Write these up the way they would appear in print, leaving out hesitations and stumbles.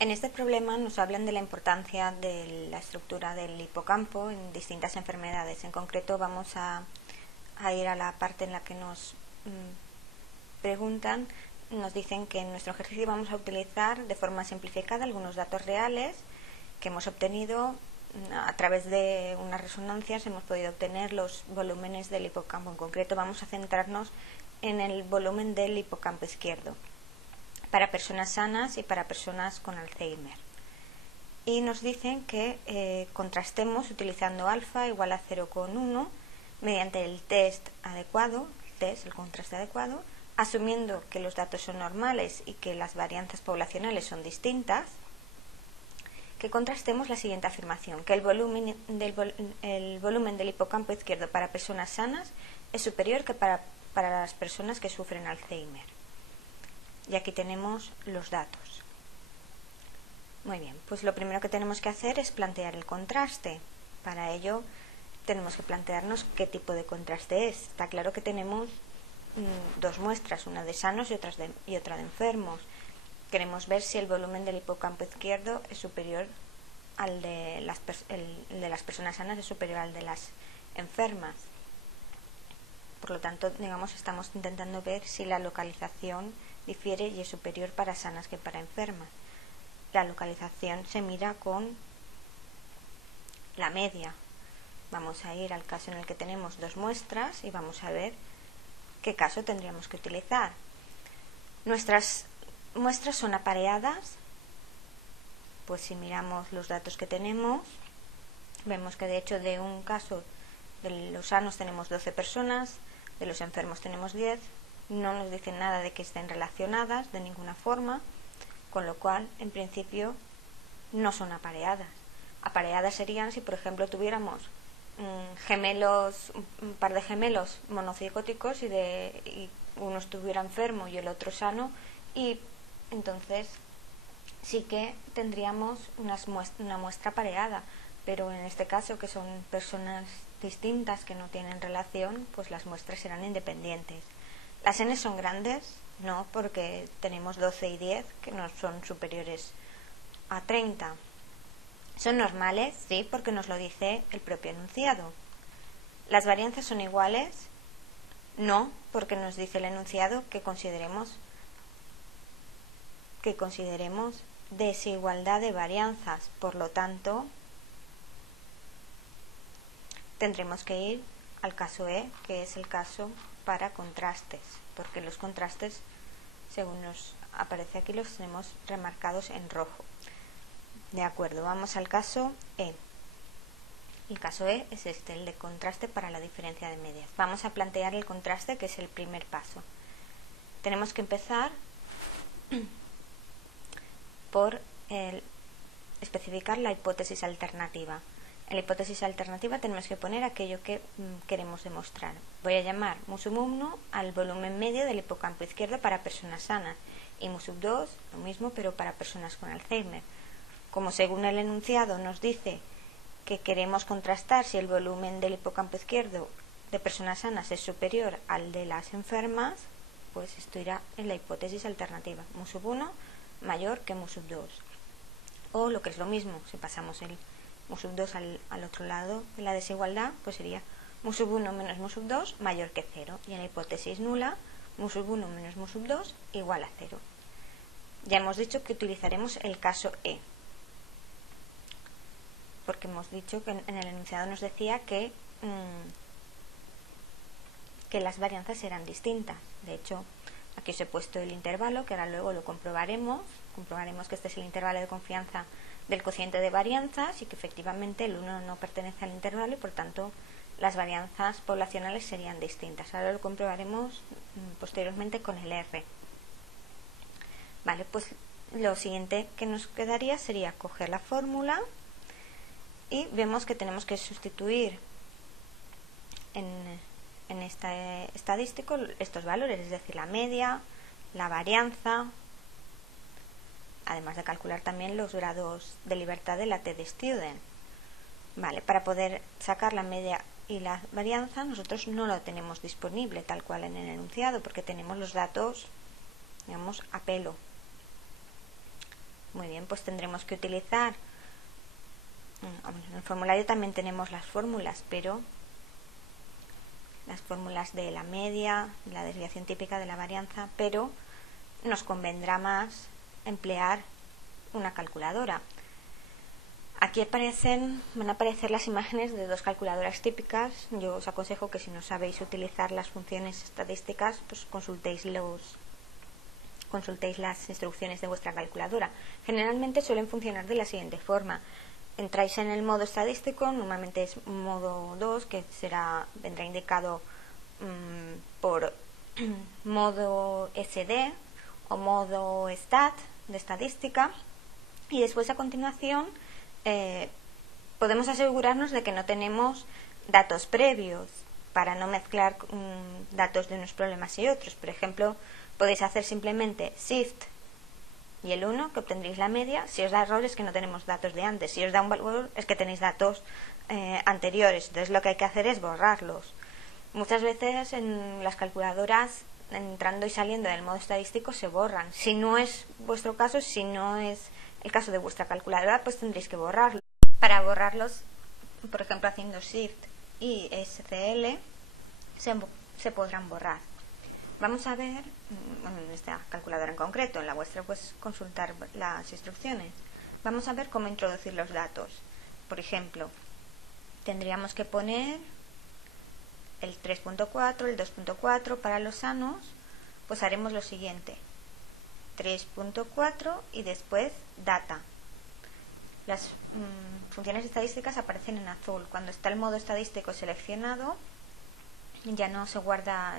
En este problema nos hablan de la importancia de la estructura del hipocampo en distintas enfermedades. En concreto vamos a ir a la parte en la que nos preguntan, nos dicen que en nuestro ejercicio vamos a utilizar de forma simplificada algunos datos reales que hemos obtenido a través de unas resonancias. Hemos podido obtener los volúmenes del hipocampo. En concreto vamos a centrarnos en el volumen del hipocampo izquierdo para personas sanas y para personas con Alzheimer. Y nos dicen que contrastemos utilizando alfa igual a 0,1 mediante el test adecuado, el contraste adecuado, asumiendo que los datos son normales y que las varianzas poblacionales son distintas, que contrastemos la siguiente afirmación, que el volumen del hipocampo izquierdo para personas sanas es superior que para las personas que sufren Alzheimer. Y aquí tenemos los datos. Muy bien, pues lo primero que tenemos que hacer es plantear el contraste. Para ello tenemos que plantearnos qué tipo de contraste es. Está claro que tenemos dos muestras, una de sanos y otra de enfermos. Queremos ver si el volumen del hipocampo izquierdo es superior al de las personas sanas, es superior al de las enfermas. Por lo tanto, digamos, estamos intentando ver si la localización difiere y es superior para sanas que para enfermas. La localización se mira con la media. Vamos a ir al caso en el que tenemos dos muestras y vamos a ver qué caso tendríamos que utilizar. Nuestras muestras son apareadas. Pues si miramos los datos que tenemos, vemos que de hecho de un caso de los sanos tenemos 12 personas, de los enfermos tenemos 10, no nos dicen nada de que estén relacionadas de ninguna forma, con lo cual en principio no son apareadas. Apareadas serían si por ejemplo tuviéramos un par de gemelos monocigóticos y uno estuviera enfermo y el otro sano, y entonces sí que tendríamos una muestra apareada, pero en este caso, que son personas distintas que no tienen relación, pues las muestras serán independientes. ¿Las n son grandes? No, porque tenemos 12 y 10 que no son superiores a 30. ¿Son normales? Sí, porque nos lo dice el propio enunciado. ¿Las varianzas son iguales? No, porque nos dice el enunciado que consideremos desigualdad de varianzas. Por lo tanto, tendremos que ir al caso E, que es el caso para contrastes, porque los contrastes, según nos aparece aquí, los tenemos remarcados en rojo. De acuerdo, vamos al caso E. El caso E es este, el de contraste para la diferencia de medias. Vamos a plantear el contraste, que es el primer paso. Tenemos que empezar por especificar la hipótesis alternativa. En la hipótesis alternativa tenemos que poner aquello que queremos demostrar. Voy a llamar mu1 al volumen medio del hipocampo izquierdo para personas sanas y mu2 lo mismo, pero para personas con Alzheimer. Como según el enunciado nos dice que queremos contrastar si el volumen del hipocampo izquierdo de personas sanas es superior al de las enfermas, pues esto irá en la hipótesis alternativa. mu1 mayor que mu2. O lo que es lo mismo, si pasamos el mu2 al otro lado de la desigualdad, pues sería mu1 menos mu2 mayor que 0. Y en la hipótesis nula, mu1 menos mu2 igual a 0. Ya hemos dicho que utilizaremos el caso E, porque hemos dicho que en el enunciado nos decía que las varianzas eran distintas. De hecho, aquí os he puesto el intervalo, que ahora luego lo comprobaremos. Comprobaremos que este es el intervalo de confianza del cociente de varianzas y que efectivamente el 1 no pertenece al intervalo y por tanto las varianzas poblacionales serían distintas. Ahora lo comprobaremos posteriormente con el R. Vale, pues lo siguiente que nos quedaría sería coger la fórmula y vemos que tenemos que sustituir en este estadístico estos valores, es decir, la media, la varianza, además de calcular también los grados de libertad de la t-de-student. Vale, para poder sacar la media y la varianza nosotros no lo tenemos disponible tal cual en el enunciado, porque tenemos los datos, digamos, a pelo. Muy bien, pues tendremos que utilizar, en el formulario también tenemos las fórmulas, pero las fórmulas de la media, la desviación típica de la varianza, pero nos convendrá más emplear una calculadora. Aquí van a aparecer las imágenes de dos calculadoras típicas. Yo os aconsejo que si no sabéis utilizar las funciones estadísticas, pues consultéis las instrucciones de vuestra calculadora. Generalmente suelen funcionar de la siguiente forma. Entráis en el modo estadístico, normalmente es modo 2, que vendrá indicado por modo SD o modo stat de estadística, y después a continuación podemos asegurarnos de que no tenemos datos previos para no mezclar datos de unos problemas y otros. Por ejemplo, podéis hacer simplemente shift y el 1, que obtendréis la media. Si os da error es que no tenemos datos de antes. Si os da un valor es que tenéis datos anteriores. Entonces lo que hay que hacer es borrarlos. Muchas veces en las calculadoras, entrando y saliendo del modo estadístico, se borran. Si no es vuestro caso, si no es el caso de vuestra calculadora, pues tendréis que borrarlos. Para borrarlos, por ejemplo, haciendo shift y SCL, se podrán borrar. Vamos a ver, en esta calculadora en concreto, en la vuestra pues consultar las instrucciones. Vamos a ver cómo introducir los datos. Por ejemplo, tendríamos que poner el 3.4, el 2.4 para los sanos. Pues haremos lo siguiente: 3.4 y después data. Las funciones estadísticas aparecen en azul. Cuando está el modo estadístico seleccionado, ya no se guarda,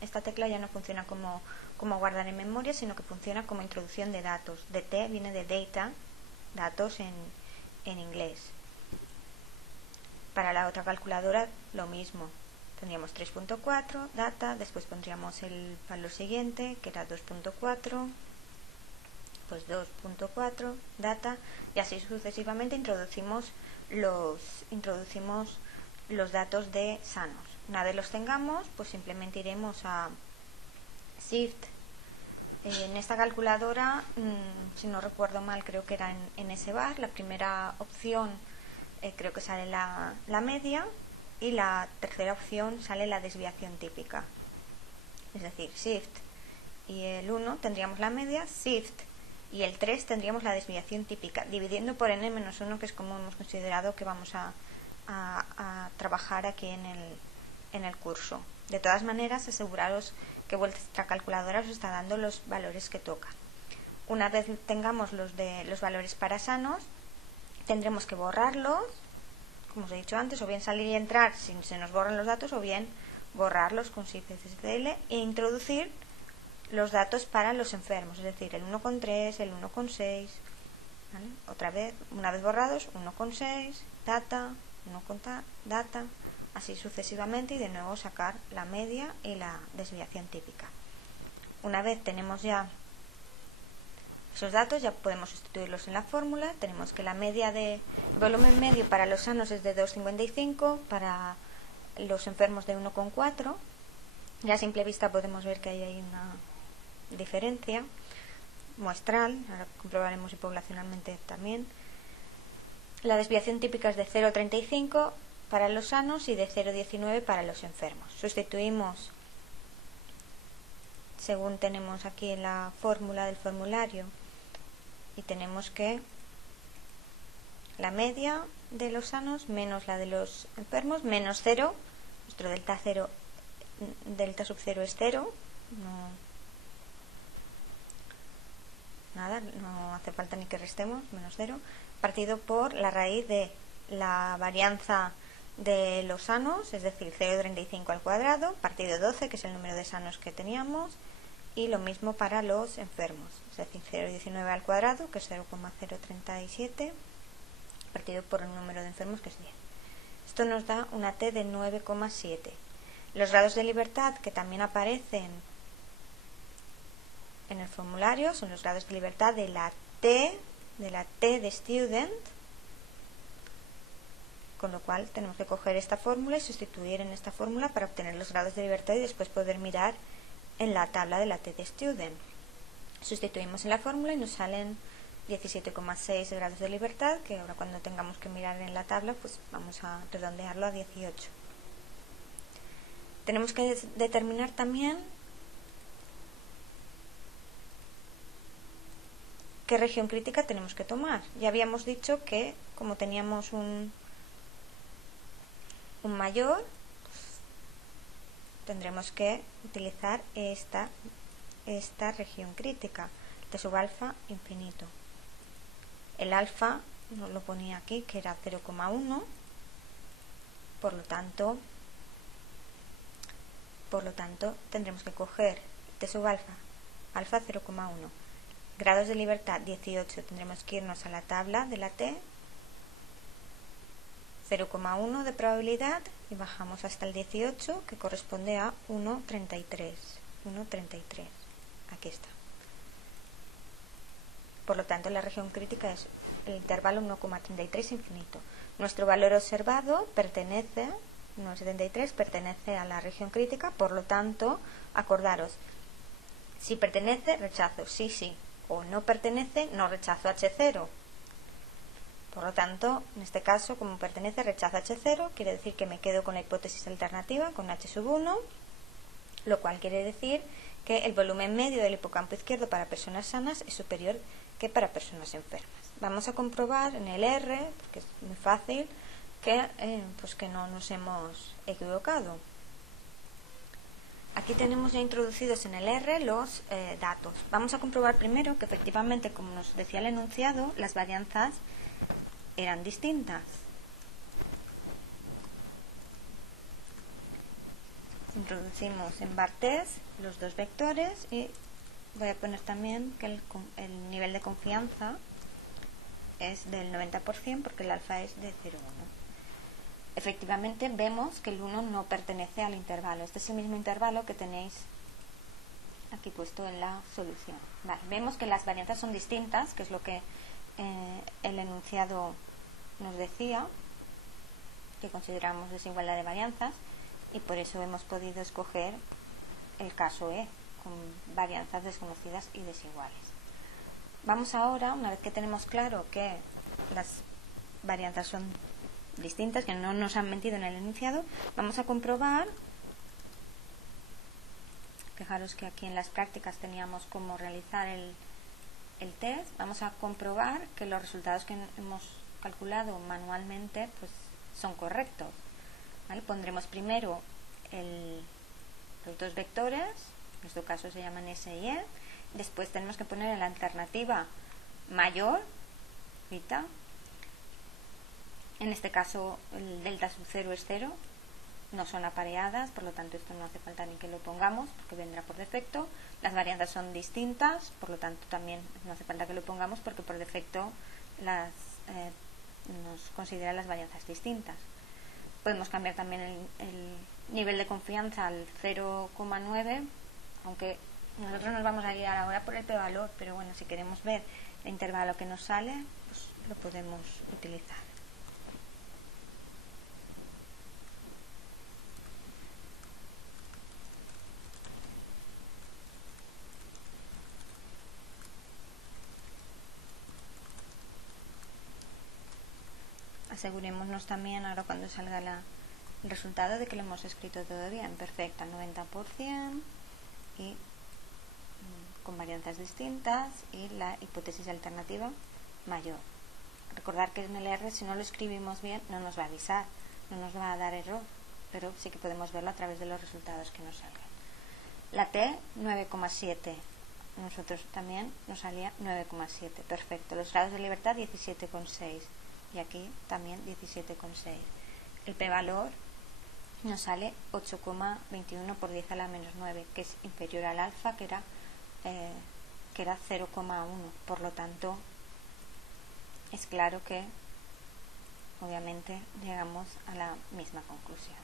esta tecla ya no funciona como guardar en memoria, sino que funciona como introducción de datos. DT viene de data, datos en inglés. Para la otra calculadora lo mismo. Tendríamos 3.4, data, después pondríamos el valor siguiente, que era 2.4, pues 2.4, data, y así sucesivamente introducimos los datos de sanos. Una vez los tengamos, pues simplemente iremos a Shift. En esta calculadora, si no recuerdo mal, creo que era en S-bar, la primera opción creo que sale la media, y la tercera opción sale la desviación típica. Es decir, Shift y el 1 tendríamos la media, Shift y el 3 tendríamos la desviación típica, dividiendo por n-1, que es como hemos considerado que vamos a trabajar aquí en el curso. De todas maneras, aseguraros que vuestra calculadora os está dando los valores que toca. Una vez tengamos los valores para sanos, tendremos que borrarlos, como os he dicho antes, o bien salir y entrar si se nos borran los datos, o bien borrarlos con Shift SCL e introducir los datos para los enfermos, es decir, el 1,3, el 1,6, ¿vale? Otra vez, una vez borrados, 1,6, data, 1,6, data, así sucesivamente, y de nuevo sacar la media y la desviación típica. Una vez tenemos ya esos datos, ya podemos sustituirlos en la fórmula. Tenemos que la media de volumen medio para los sanos es de 2,55, para los enfermos de 1,4. Ya a simple vista podemos ver que ahí hay una diferencia muestral, ahora comprobaremos si poblacionalmente también. La desviación típica es de 0,35 para los sanos y de 0,19 para los enfermos. Sustituimos según tenemos aquí en la fórmula del formulario, y tenemos que la media de los sanos menos la de los enfermos menos 0, nuestro delta sub 0 es 0, no hace falta ni que restemos, menos 0, partido por la raíz de la varianza de los sanos, es decir, 0,35 al cuadrado, partido 12, que es el número de sanos que teníamos, y lo mismo para los enfermos, es decir, 0,19 al cuadrado, que es 0,037, partido por el número de enfermos, que es 10. Esto nos da una T de 9,7. Los grados de libertad que también aparecen en el formulario son los grados de libertad de la T de student, con lo cual tenemos que coger esta fórmula y sustituir en esta fórmula para obtener los grados de libertad y después poder mirar en la tabla de la T de student. Sustituimos en la fórmula y nos salen 17,6 grados de libertad, que ahora cuando tengamos que mirar en la tabla, pues vamos a redondearlo a 18. Tenemos que determinar también qué región crítica tenemos que tomar. Ya habíamos dicho que como teníamos un mayor, tendremos que utilizar esta región crítica, T sub alfa infinito. El alfa nos lo ponía aquí, que era 0,1, por lo tanto tendremos que coger T sub alfa 0,1, grados de libertad 18, tendremos que irnos a la tabla de la T, 0,1 de probabilidad y bajamos hasta el 18, que corresponde a 1,33. Aquí está. Por lo tanto, la región crítica es el intervalo 1,33 infinito. Nuestro valor observado pertenece, 1,73, pertenece a la región crítica, por lo tanto, acordaros, si pertenece, rechazo, sí, o no pertenece, no rechazo H0. Por lo tanto, en este caso, como pertenece, rechazo H0, quiere decir que me quedo con la hipótesis alternativa, con H sub 1, lo cual quiere decir que el volumen medio del hipocampo izquierdo para personas sanas es superior que para personas enfermas. Vamos a comprobar en el R, porque es muy fácil, que no nos hemos equivocado. Aquí tenemos ya introducidos en el R los datos. Vamos a comprobar primero que efectivamente, como nos decía el enunciado, las varianzas eran distintas. Introducimos en bar-test los dos vectores y voy a poner también que el nivel de confianza es del 90% porque el alfa es de 0,1. Efectivamente vemos que el 1 no pertenece al intervalo. Este es el mismo intervalo que tenéis aquí puesto en la solución. Vale, vemos que las varianzas son distintas, que es lo que el enunciado nos decía, que consideramos desigualdad de varianzas, y por eso hemos podido escoger el caso E, con varianzas desconocidas y desiguales. Vamos ahora, una vez que tenemos claro que las varianzas son distintas, que no nos han mentido en el enunciado, vamos a comprobar, fijaros que aquí en las prácticas teníamos cómo realizar el test, vamos a comprobar que los resultados que hemos calculado manualmente pues son correctos. ¿Vale? Pondremos primero los dos vectores, en nuestro caso se llaman S y E, después tenemos que poner en la alternativa mayor, beta, en este caso el delta sub 0 es 0, no son apareadas, por lo tanto esto no hace falta ni que lo pongamos porque vendrá por defecto. Las varianzas son distintas, por lo tanto también no hace falta que lo pongamos porque por defecto nos considera las varianzas distintas. Podemos cambiar también el nivel de confianza al 0,9, aunque nosotros nos vamos a guiar ahora por el p-valor, pero bueno, si queremos ver el intervalo que nos sale, pues lo podemos utilizar. Asegurémonos también, ahora cuando salga el resultado, de que lo hemos escrito todo bien, perfecto, al 90% y con varianzas distintas y la hipótesis alternativa mayor. Recordar que en el R, si no lo escribimos bien, no nos va a avisar, no nos va a dar error, pero sí que podemos verlo a través de los resultados que nos salgan. La T, 9,7. Nosotros también nos salía 9,7. Perfecto. Los grados de libertad, 17,6. Y aquí también 17,6. El p-valor nos sale 8,21 por 10 a la menos 9, que es inferior al alfa, que era 0,1. Por lo tanto, es claro que obviamente llegamos a la misma conclusión.